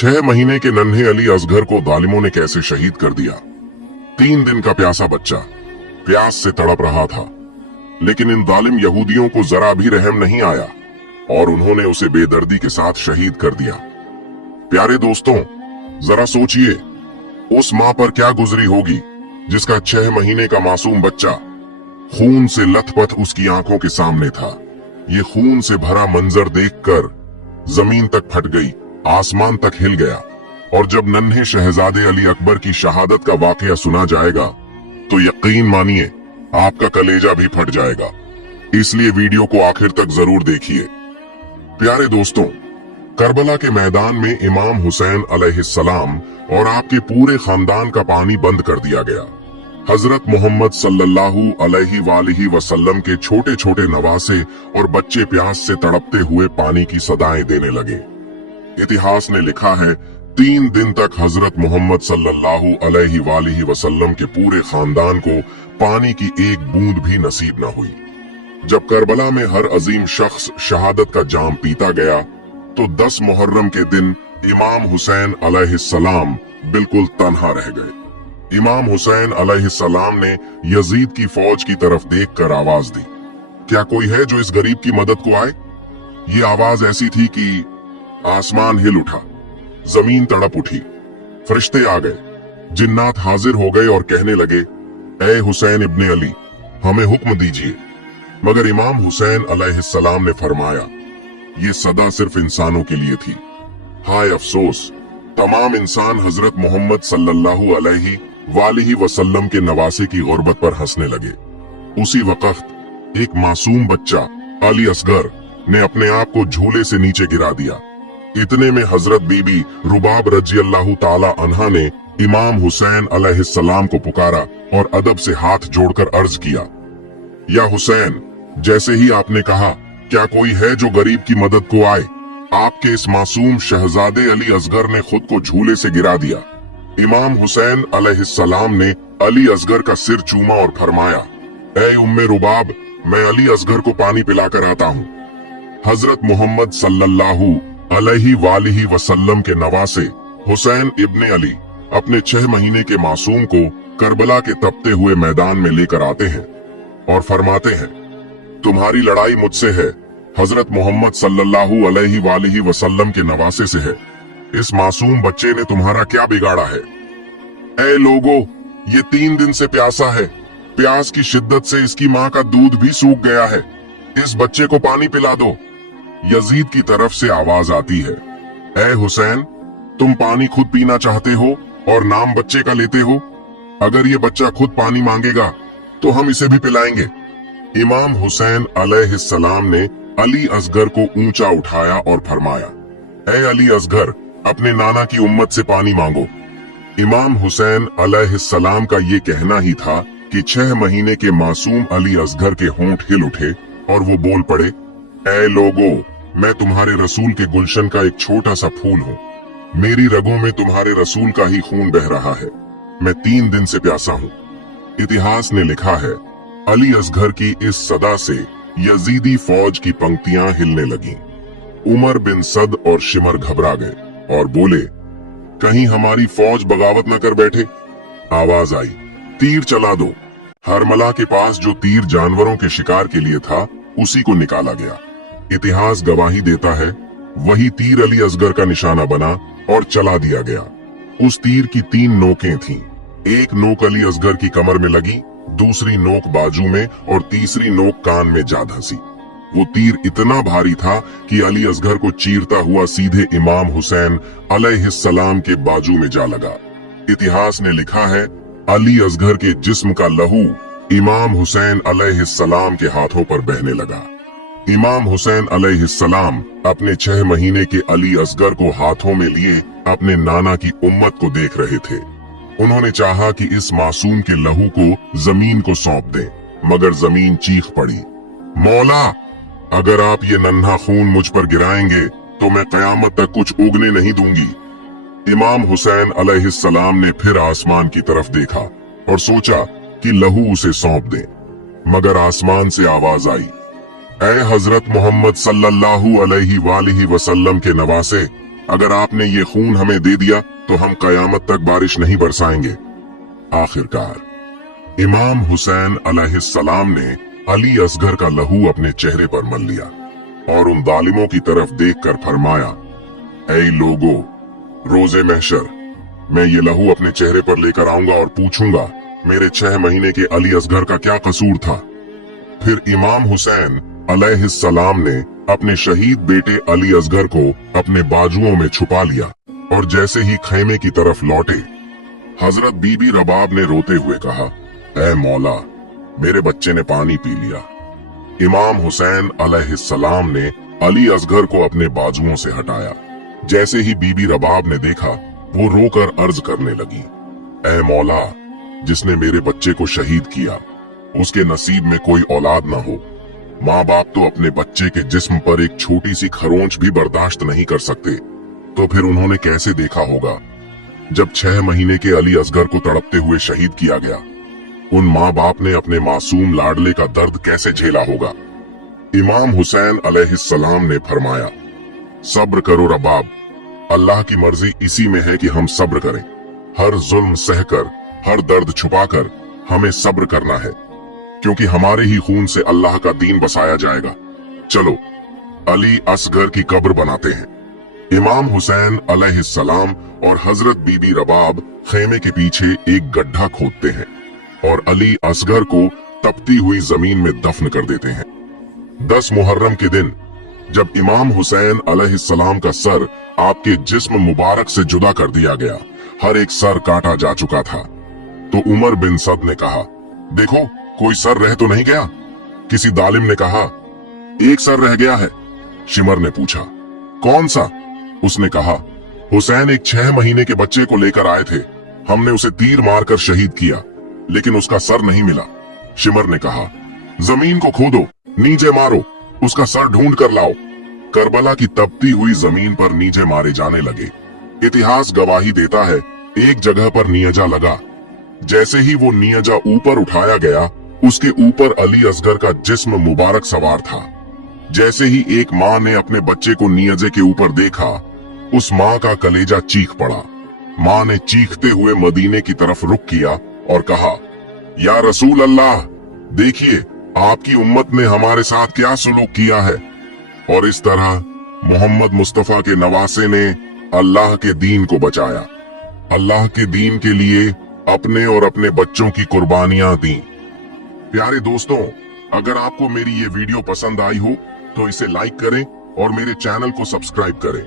6 महीने के नन्हे अली असगर को जालिमों ने कैसे शहीद कर दिया। 3 दिन का प्यासा बच्चा प्यास से तड़प रहा था, लेकिन इन जालिम यहूदियों को जरा भी रहम नहीं आया और उन्होंने उसे बेदर्दी के साथ शहीद कर दिया। प्यारे दोस्तों, जरा सोचिए उस मां पर क्या गुजरी होगी जिसका 6 महीने का मासूम बच्चा खून से लथपथ उसकी आंखों के सामने था। ये खून से भरा मंजर देखकर जमीन तक फट गई, आसमान तक हिल गया। और जब नन्हे शहजादे अली अकबर की शहादत का वाकया सुना जाएगा तो यकीन मानिए आपका कलेजा भी फट जाएगा। इसलिए वीडियो को आखिर तक जरूर देखिए। प्यारे दोस्तों, करबला के मैदान में इमाम हुसैन अलैहिस्सलाम और आपके पूरे खानदान का पानी बंद कर दिया गया। हजरत मोहम्मद सल्लल्लाहु अलैहि वसल्लम के छोटे छोटे नवासे और बच्चे प्यास से तड़पते हुए पानी की सदाएं देने लगे। इतिहास ने लिखा है 3 दिन तक हजरत मोहम्मद सल्लल्लाहु अलैहि वसल्लम के पूरे खानदान को पानी की एक बूंद भी नसीब न हुई। जब करबला में हर अजीम शख्स शहादत का जाम पीता गया तो 10 मुहर्रम के दिन इमाम हुसैन अलैहिस्सलाम बिल्कुल तन्हा रह गए। इमाम हुसैन अलैहिस्सलाम ने यजीद की फौज की तरफ देखकर आवाज दी, क्या कोई है जो इस गरीब की मदद को आए? ये आवाज ऐसी थी कि आसमान हिल उठा, जमीन तड़प उठी, फरिश्ते आ गए, जिन्नात हाजिर हो गए और कहने लगे, ए हुसैन इब्ने अली, हमें हुक्म दीजिए। मगर इमाम हुसैन अलैहिस्सलाम ने फरमाया, ये सदा सिर्फ इंसानों के लिए थी। हाय अफसोस, तमाम इंसान हजरत मोहम्मद सल्लल्लाहु अलैहि वसल्लम के नवासे की गुर्बत पर हंसने लगे। उसी वक्त एक मासूम बच्चा अली असगर ने अपने आप को झूले से नीचे गिरा दिया। इतने में हजरत बीबी रुबाब रजी अल्लाह ताला अन्हा ने इमाम हुसैन अलैहिस्सलाम को पुकारा और अदब से हाथ जोड़कर अर्ज किया, या हुसैन, जैसे ही आपने कहा, क्या कोई है जो गरीब की मदद को आए? आपके इस मासूम शहजादे अली असगर ने खुद को झूले से गिरा दिया। इमाम हुसैन अलैहिस्सलाम ने अली असगर का सिर चूमा और फरमाया, ए उम्मे रुबाब, मैं अली असगर को पानी पिलाकर आता हूँ। हजरत मोहम्मद सल्लल्लाहु अलैहि वसल्लम के नवासे हुसैन इब्ने अली अपने 6 महीने के मासूम को करबला के तपते हुए मैदान में लेकर आते हैं और फरमाते हैं, तुम्हारी लड़ाई मुझसे है, हजरत मोहम्मद सल्लल्लाहु अलैहि वसल्लम के नवासे से है। इस मासूम बच्चे ने तुम्हारा क्या बिगाड़ा है? ऐ लोगो, ये 3 दिन से प्यासा है, प्यास की शिद्दत से इसकी माँ का दूध भी सूख गया है, इस बच्चे को पानी पिला दो। यजीद की तरफ से आवाज आती है, ऐ हुसैन, तुम पानी खुद पीना चाहते हो और नाम बच्चे का लेते हो? अगर ये बच्चा खुद पानी मांगेगा तो हम इसे भी पिलाएंगे। इमाम हुसैन अलैहिस्सलाम ने अली असगर को ऊंचा उठाया और फरमाया, ऐ अली असगर, अपने नाना की उम्मत से पानी मांगो। इमाम हुसैन अलैहिस्सलाम का ये कहना ही था कि 6 महीने के मासूम अली असगर के होंठ हिल उठे और वो बोल पड़े, ऐ लोगो, मैं तुम्हारे रसूल के गुलशन का एक छोटा सा फूल हूँ, मेरी रगों में तुम्हारे रसूल का ही खून बह रहा है, मैं 3 दिन से प्यासा हूँ। इतिहास ने लिखा है, अली असगर की इस सदा से यजीदी फौज की पंक्तियां हिलने लगीं। उमर बिन सद और शिमर घबरा गए और बोले, कहीं हमारी फौज बगावत न कर बैठे। आवाज आई, तीर चला दो। हरमला के पास जो तीर जानवरों के शिकार के लिए था उसी को निकाला गया। इतिहास गवाही देता है, वही तीर अली असगर का निशाना बना और चला दिया गया। उस तीर की 3 नोकें थीं। एक नोक अली असगर की कमर में लगी, दूसरी नोक बाजू में और तीसरी नोक कान में जा धंसी। वो तीर इतना भारी था कि अली असगर को चीरता हुआ सीधे इमाम हुसैन अलैहिस्सलाम के बाजू में जा लगा। इतिहास ने लिखा है, अली असगर के जिस्म का लहू इमाम हुसैन अलैहिस्सलाम के हाथों पर बहने लगा। इमाम हुसैन अलैहिस्सलाम अपने 6 महीने के अली असगर को हाथों में लिए अपने नाना की उम्मत को देख रहे थे। उन्होंने चाहा कि इस मासूम के लहू को जमीन को सौंप दें, मगर जमीन चीख पड़ी, मौला, अगर आप ये नन्हा खून मुझ पर गिराएंगे तो मैं कयामत तक कुछ उगने नहीं दूंगी। इमाम हुसैन अलैहिस्सलाम ने फिर आसमान की तरफ देखा और सोचा कि लहू उसे सौंप दें, मगर आसमान से आवाज आई, ऐ हजरत मोहम्मद सल्लल्लाहु अलैहि वसल्लम के नवासे, अगर आपने ये खून हमें दे दिया तो हम कयामत तक बारिश नहीं बरसाएंगे। आखिरकार इमाम हुसैन अलैहिस्सलाम ने अली असगर का लहू अपने चेहरे पर मल लिया और उन जालिमों की तरफ देखकर फरमाया, ऐ लोगो, रोजे महशर मैं ये लहू अपने चेहरे पर लेकर आऊंगा और पूछूंगा मेरे 6 महीने के अली असगर का क्या कसूर था। फिर इमाम हुसैन अलैहिस्सलाम ने अपने शहीद बेटे अली असगर को अपने बाजुओं में छुपा लिया और जैसे ही खैमे की तरफ लौटे, हजरत बीबी रबाब ने रोते हुए कहा, ऐ मौला, मेरे बच्चे ने पानी पी लिया। इमाम हुसैन अलैहिस्सलाम ने अली असगर को अपने बाजुओं से हटाया। जैसे ही बीबी रबाब ने देखा, वो रोकर अर्ज करने लगी, ऐ मौला, जिसने मेरे बच्चे को शहीद किया उसके नसीब में कोई औलाद ना हो। माँ बाप तो अपने बच्चे के जिस्म पर एक छोटी सी खरोंच भी बर्दाश्त नहीं कर सकते, तो फिर उन्होंने कैसे देखा होगा जब 6 महीने के अली असगर को तड़पते हुए शहीद किया गया। उन माँ बाप ने अपने मासूम लाडले का दर्द कैसे झेला होगा। इमाम हुसैन अलैहिस्सलाम ने फरमाया, सब्र करो रबाब, अल्लाह की मर्जी इसी में है कि हम सब्र करें। हर जुल्म सहकर, हर दर्द छुपाकर हमें सब्र करना है, क्योंकि हमारे ही खून से अल्लाह का दीन बसाया जाएगा। चलो अली असगर की कब्र बनाते हैं। इमाम हुसैन अलैहिस्सलाम और हजरत बीबी रबाब खेमे के पीछे एक गड्ढा खोदते हैं और अली असगर को तपती हुई जमीन में दफन कर देते हैं। 10 मुहर्रम के दिन जब इमाम हुसैन अलैहिस्सलाम का सर आपके जिस्म मुबारक से जुदा कर दिया गया, हर एक सर काटा जा चुका था, तो उमर बिन सद ने कहा, देखो कोई सर रह तो नहीं गया। किसी दालिम ने कहा, एक सर रह गया है। शिमर ने पूछा, कौन सा? उसने कहा, हुसैन एक 6 महीने के बच्चे को लेकर आए थे, हमने उसे तीर मारकर शहीद किया, लेकिन उसका सर नहीं मिला। शिमर ने कहा, जमीन को खोदो, नीचे मारो, उसका सर ढूंढ कर लाओ। करबला की तपती हुई जमीन पर नीचे मारे जाने लगे। इतिहास गवाही देता है, एक जगह पर नियजा लगा। जैसे ही वो नियजा ऊपर उठाया गया, उसके ऊपर अली असगर का जिस्म मुबारक सवार था। जैसे ही एक माँ ने अपने बच्चे को नियजे के ऊपर देखा, उस माँ का कलेजा चीख पड़ा। माँ ने चीखते हुए मदीने की तरफ रुख किया और कहा, या रसूल अल्लाह, देखिए आपकी उम्मत ने हमारे साथ क्या सलूक किया है। और इस तरह मोहम्मद मुस्तफा के नवासे ने अल्लाह के दीन को बचाया, अल्लाह के दीन के लिए अपने और अपने बच्चों की कुर्बानियां दी। प्यारे दोस्तों, अगर आपको मेरी ये वीडियो पसंद आई हो तो इसे लाइक करें और मेरे चैनल को सब्सक्राइब करें।